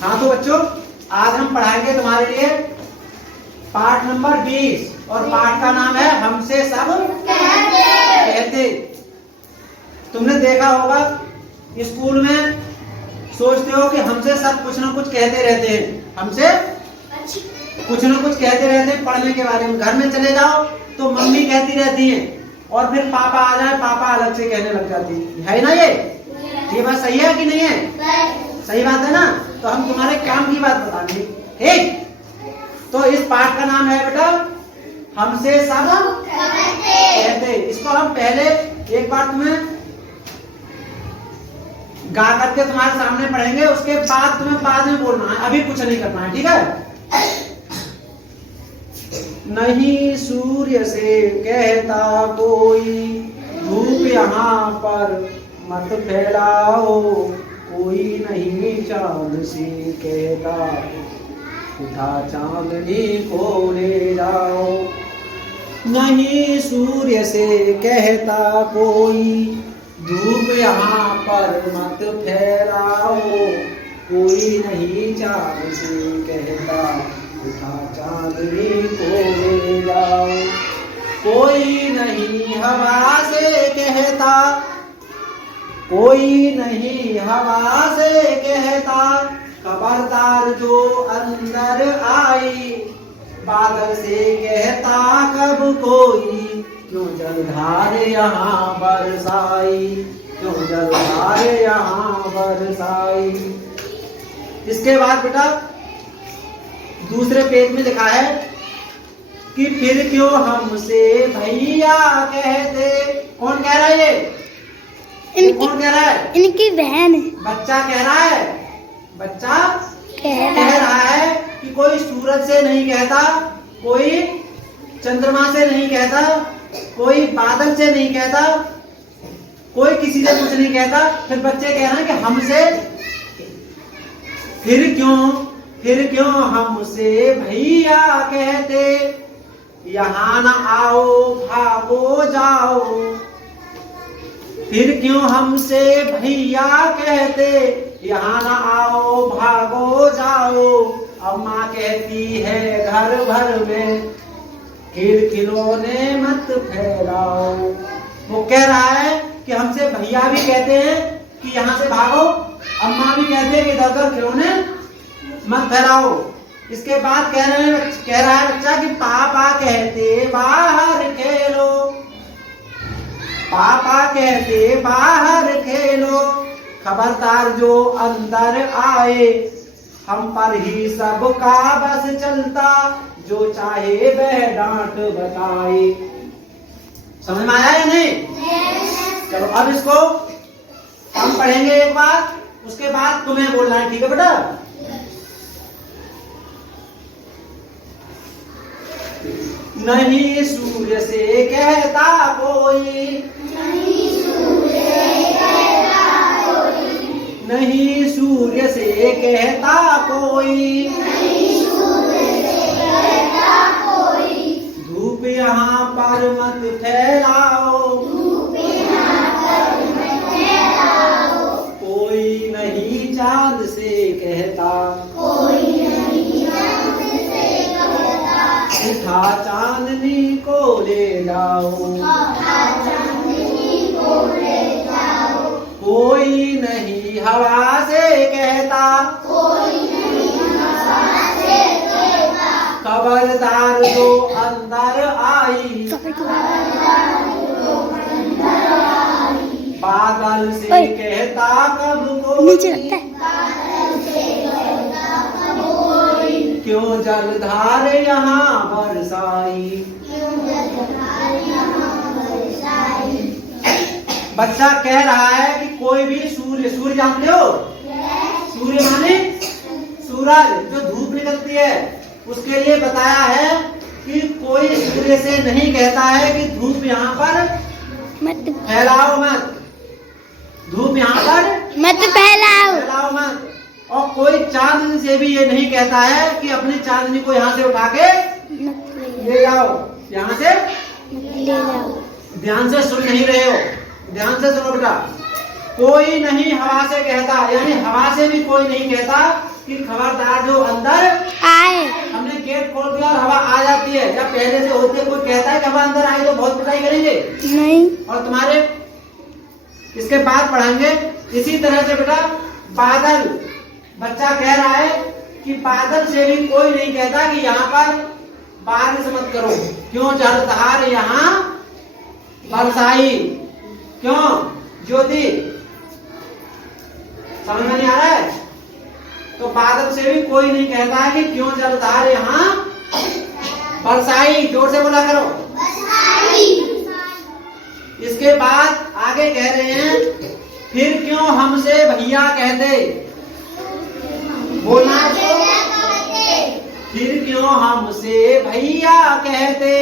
हाँ तो बच्चों, आज हम पढ़ाएंगे तुम्हारे लिए पाठ नंबर 20 और पाठ का नाम है हमसे सब कहते। तुमने देखा होगा स्कूल में सोचते हो कि हमसे सब कुछ ना कुछ कहते रहते हैं, हमसे कुछ ना कुछ कहते रहते हैं पढ़ने के बारे में। घर में चले जाओ तो मम्मी कहती रहती है और फिर पापा आ जाए, पापा अलग से कहने लग जाती है ना। ये बात सही है कि नहीं है? सही बात है ना। तो हम तुम्हारे काम की बात बताएंगे, ठीक। तो इस पाठ का नाम है बेटा हमसे सब कहते। इसको हम पहले एक बार तुम्हें गा करके तुम्हारे सामने पढ़ेंगे, उसके बाद तुम्हें बाद में बोलना है, अभी कुछ नहीं करना है, ठीक है। नहीं सूर्य से कहता कोई धूप यहाँ पर मत फैलाओ, कोई नहीं चांद से कहता उठा चांदनी को ले जाओ। नहीं सूर्य से कहता कोई धूप यहाँ पर मत फैलाओ, कोई नहीं चांद से कहता उठा चांदनी को ले जाओ। कोई नहीं हवा से कहता, कोई नहीं हवा से कहता खबरदार जो अंदर आई, बादल से कहता कब कोई क्यों जलधार यहाँ बरसाई, क्यों जलधार यहाँ बरसाई। इसके बाद बेटा दूसरे पेज में लिखा है कि फिर क्यों हमसे भैया कहते। कौन कह रहा है ये? कौन कह रहा है? इनकी बहन है। बच्चा कह रहा है, बच्चा कह रहा है कि कोई सूरज से नहीं कहता, कोई चंद्रमा से नहीं कहता, कोई बादल से नहीं कहता, कोई किसी से कुछ नहीं कहता। फिर बच्चे कह रहे हैं कि हमसे फिर क्यों हमसे भैया कहते, यहाँ न आओ भागो जाओ। फिर क्यों हमसे भैया कहते, यहाँ न आओ भागो जाओ। अम्मा कहती है घर भर में खिलखिलौने मत फैलाओ। वो कह रहा है कि हमसे भैया भी कहते हैं कि यहाँ से भागो, अम्मा भी कहते हैं कि इधर उधर खिलौने मत फैलाओ। इसके बाद कह रहा है बच्चा कि पापा कहते बाहर खेलो, पापा कहते बाहर खेलो खबरदार जो अंदर आए, हम पर ही सबका बस चलता जो चाहे वह डांट बताए। समझ में आया या नहीं? चलो अब इसको हम पढ़ेंगे एक बार, उसके बाद तुम्हें बोलना है, ठीक है बेटा। नहीं सूर्य से कहता कोई, नहीं सूर्य से कहता कोई, धूप यहाँ पर मत फैलाओ, कोई नहीं चाँद से कहता उठा चांदनी को ले जाओ। कोई नहीं हवा से कहता, खबरदार जो अंदर आई, बादल से कहता कब कोई क्यों जलधार यहाँ बरसाई। बच्चा कह रहा है कि कोई भी सूर्य जानते हो? सूर्य माने सूरज, जो धूप निकलती है, उसके लिए बताया है कि कोई सूर्य से नहीं कहता है कि धूप यहाँ पर मत फैलाओ मत, धूप यहाँ पर मत फैलाओ मत। और कोई चांदनी से भी ये नहीं कहता है कि अपनी चांदनी को यहाँ से उठा के ले जाओ, यहाँ से ले जाओ। ध्यान से सुन नहीं रहे हो, ध्यान से सुनो बेटा। कोई नहीं हवा से कहता, यानी हवा से भी कोई नहीं कहता कि खबरदार जो अंदर आए। हमने गेट खोल दिया और हवा आ जाती है, या पहले से होती है, कोई कहता है कि हवा अंदर आई तो बहुत पिटाई करेंगे नहीं। और तुम्हारे इसके बाद पढ़ाएंगे। इसी तरह से बेटा बादल, बच्चा कह रहा है कि बादल से भी कोई नहीं कहता कि यहाँ पर बारिश मत करो, क्यों जलधार यहाँ बरसाई। क्यों ज्योति, समझ में नहीं आ रहा है? तो बादल से भी कोई नहीं कहता है कि क्यों जलधार यहाँ बरसाई। जोर से बोला करो बरसाई। इसके बाद आगे कह रहे हैं, फिर क्यों हमसे भैया कहते, बोलना तो, फिर क्यों हमसे भैया कहते,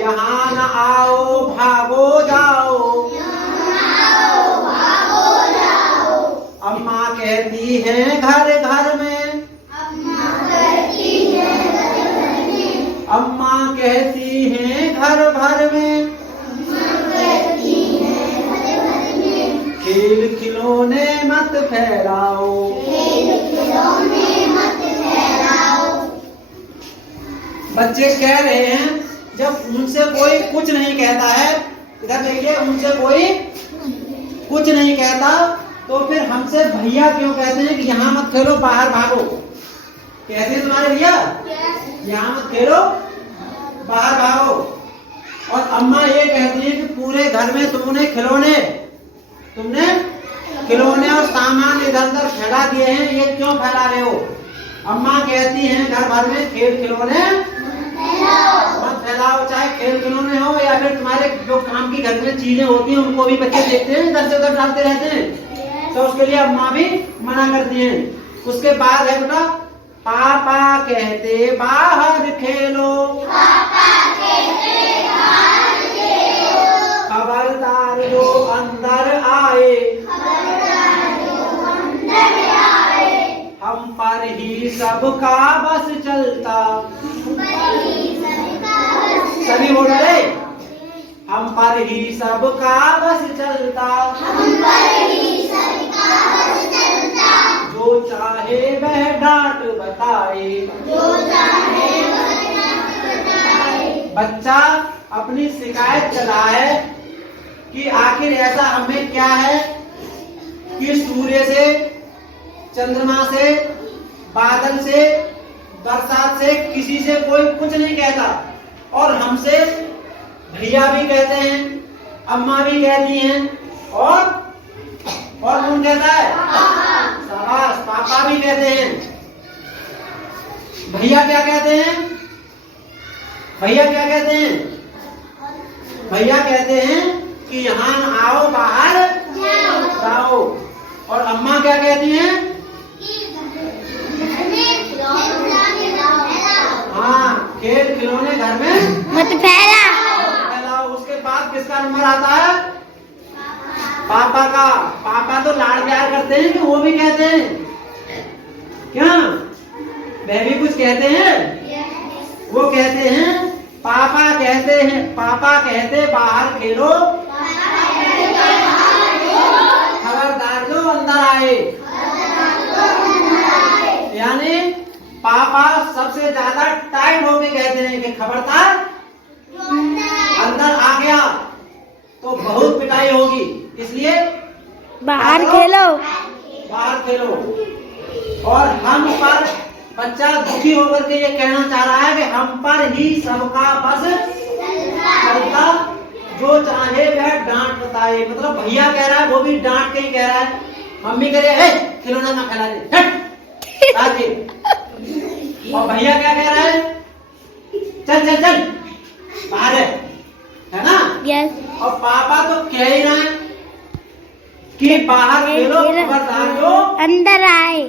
यहाँ न आओ भागो जाओ, अम्मा कहती है घर घर में, अम्मा कहती है घर भर में, खेल खिलौने मत फैलाओ, बच्चे कह रहे हैं जब उनसे कोई कुछ नहीं कहता है, इधर देखिए, उनसे कोई कुछ नहीं कहता तो फिर हमसे भैया क्यों कहते हैं कि यहाँ मत खेलो बाहर भागो। कहते हैं तुम्हारे भैया यहाँ मत खेलो बाहर भागो। और अम्मा ये कहती है कि पूरे घर में तुमने खिलौने और सामान इधर उधर फैला दिए हैं, ये क्यों फैला रहे हो। अम्मा कहती हैं घर भर में खेल खिलौने मत फैलाओ, चाहे खेल खिलौने हो या फिर तुम्हारे जो काम की घर में चीजें होती हैं उनको भी बच्चे देखते हैं, इधर से उधर डालते रहते हैं, तो उसके लिए अम्मा भी मना करती हैं। उसके बाद है बेटा, पापा कहते बाहर खेलो, खबरदार जो अंदर आए, हम पर ही सबका बस चलता, सभी बोल रहे, हम पर ही सबका बस चलता, जो चाहे वह डांट बताए। बच्चा अपनी शिकायत चला है कि आखिर ऐसा हमें क्या है कि सूर्य से, चंद्रमा से, बादल से, बरसात से किसी से कोई कुछ नहीं कहता, और हमसे भैया भी कहते हैं, अम्मा भी कहती हैं, और कौन कहता है, शाबाश, पापा भी कहते हैं। भैया क्या कहते हैं, भैया क्या कहते हैं, भैया कहते हैं कि यहाँ आओ बाहर जाओ, और अम्मा क्या कहती हैं, हाँ, खेल खिलौने घर में मत फैलाओ। उसके बाद किसका नंबर आता है, पापा का। पापा तो लाड़ प्यार करते हैं कि वो भी कहते हैं, क्या वह भी कुछ कहते हैं, वो कहते हैं, पापा कहते बाहर खेलो, खबरदार जो अंदर आए। यानी पापा सबसे ज्यादा टाइट होके कहते हैं कि खबरदार अंदर आ गया तो बहुत पिटाई होगी, इसलिए बाहर खेलो, बाहर खेलो। और हम पर बच्चा दुखी होकर के ये कहना चाह रहा है कि हम पर ही सबका बस चलता, जो चाहे वह डांट बताए। मतलब भैया कह रहा है, वो भी डांट के ही कह रहा है। मम्मी कह रही है खिलौना ना फैला दे, और भैया क्या कह रहा है, चल चल चल बाहर है ना। यस। और पापा तो कह ही रहे हैं कि बाहर खेलो, खबरदार जो अंदर आए,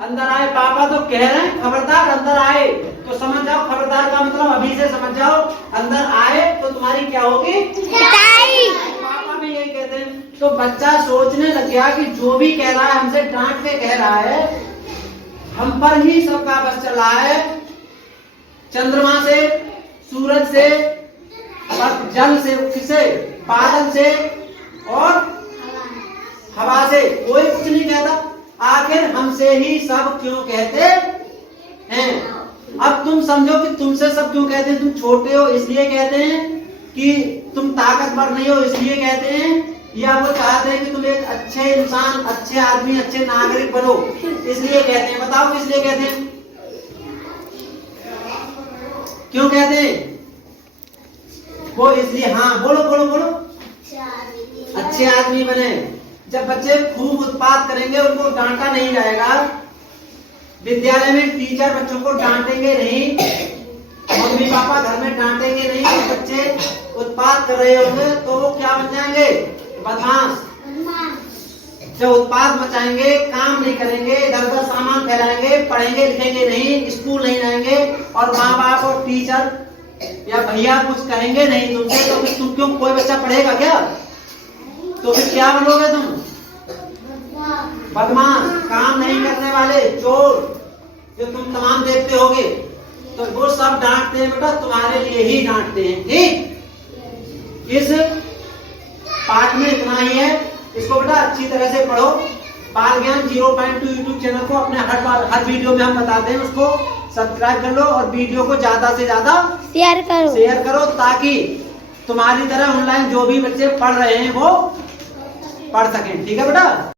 अंदर आए। पापा तो कह रहे हैं खबरदार अंदर आए, तो समझ जाओ खबरदार का मतलब अभी से समझ जाओ, अंदर आए तो तुम्हारी क्या होगी, पिटाई। पापा भी यही कहते हैं। तो बच्चा सोचने लग गया कि जो भी कह रहा है हमसे डांट के कह रहा है, हम पर ही सबका बस चल रहा है। चंद्रमा से, सूरज से, जल से, किसे बादल से और हवा से, कोई कुछ नहीं कहता। आखिर हमसे ही सब क्यों कहते हैं? अब तुम समझो कि तुमसे सब क्यों कहते हैं। तुम छोटे हो इसलिए कहते हैं, कि तुम ताकतवर नहीं हो इसलिए कहते हैं, या वो चाहते हैं कि तुम एक अच्छे इंसान, अच्छे आदमी, अच्छे नागरिक बनो इसलिए कहते हैं? बताओ किस लिए कहते हैं, क्यों कहते हैं? वो इसलिए, हाँ बोलो बोलो बोलो, अच्छे आदमी बने। जब बच्चे खूब उत्पात करेंगे, उनको डांटा नहीं जाएगा, विद्यालय में टीचर बच्चों को डांटेंगे नहीं, मम्मी पापा घर में डांटेंगे नहीं, तो बच्चे उत्पात कर रहे होंगे तो वो क्या बन जाएंगे? बदमाश। जब उत्पात मचाएंगे, काम नहीं करेंगे, इधर उधर सामान फैलाएंगे, पढ़ेंगे लिखेंगे नहीं, स्कूल नहीं जाएंगे, और माँ बाप और टीचर या भैया कुछ कहेंगे नहीं तुमसे, तो फिर तुम क्यों, कोई बच्चा पढ़ेगा क्या? तो फिर क्या बनोगे तुम? बदमाश, काम नहीं करने वाले, चोर, जो तुम तमाम देखते होगे। तो वो सब डांटते हैं बेटा, तुम्हारे लिए ही डांटते हैं। ठीक, इस पाठ में इतना ही है। इसको बेटा अच्छी तरह से पढ़ो। बाल ज्ञान 0.2 यूट्यूब चैनल को अपने हर वीडियो में हम बताते हैं, उसको सब्सक्राइब कर लो और वीडियो को ज्यादा से ज्यादा शेयर करो, ताकि तुम्हारी तरह ऑनलाइन जो भी बच्चे पढ़ रहे हैं वो पढ़ सकें। ठीक है बेटा।